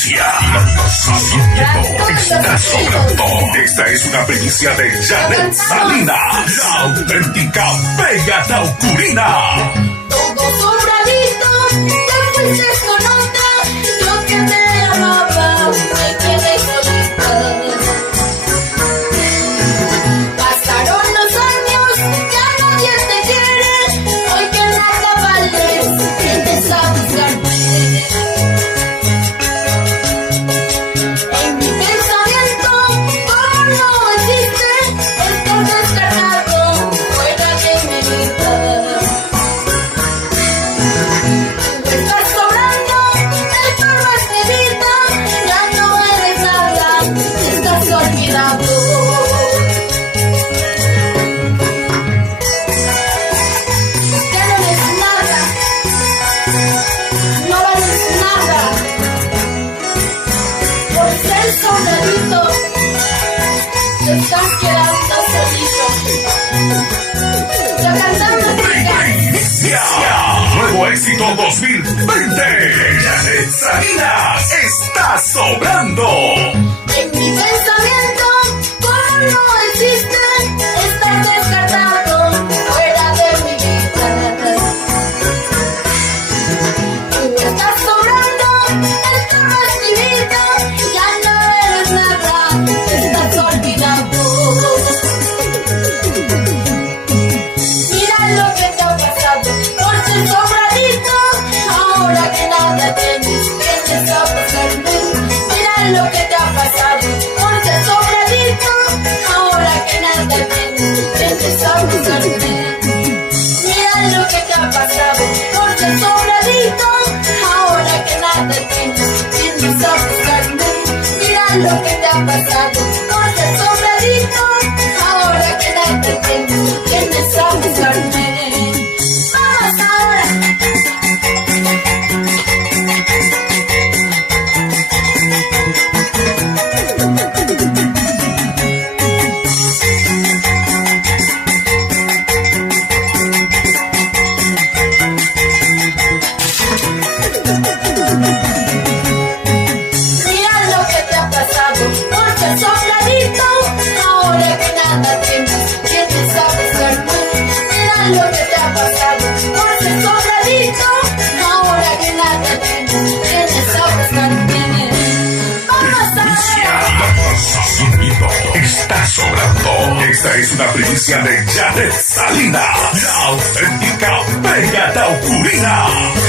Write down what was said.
primicia. Está sobrando. Esta es una primicia de Janet Salinas, la auténtica Bella Taucurina. Todo sobradito, te fuiste con otra. Yo que te amaba, me quedé solita. Pasaron los años, ya nadie te quiere. Hoy que nada vales, vienes a buscarme. En mi pensamiento, como no existe, estoy descargado, fuera de mi vida. Tú estás sobrando, esto no es mi vida, ya no eres nada, estás olvidado. Ya no eres nada, no vales nada, por ser sobradito, te estás quedando solito. Ya cantando Primicia. Nuevo éxito 2020. Janet Salinas está sobrando. en mi pensamiento, como no existe, estás descartado, fuera de mi vida. Tú estás sobrando, esto no es mi vida, ya no eres nada, estás olvidado. Mira lo que te ha pasado, por ser sobradito, ahora que nada tienes, vienes a buscarme. Mira lo que te ha pasado, por ser sobradito, ahora que nada tienes, vienes a buscarme. Mira lo que te ha pasado, por ser sobradito, ahora que nada tienes, vienes a buscarme. Mira lo que te ha pasado, por ser sobradito, ahora que nada tienes, vienes a buscarme. Vamos ahora. Mira lo que te ha pasado, por ser sobradito, ahora que nada tienes, vienes a buscarme. Mira lo que te ha pasado, por ser sobradito, ahora que nada tienes, vienes a buscarme. Vamos ahora. Sonido está sobrando. Esta es una primicia de Janet Salinas, la auténtica Bella Taucurina.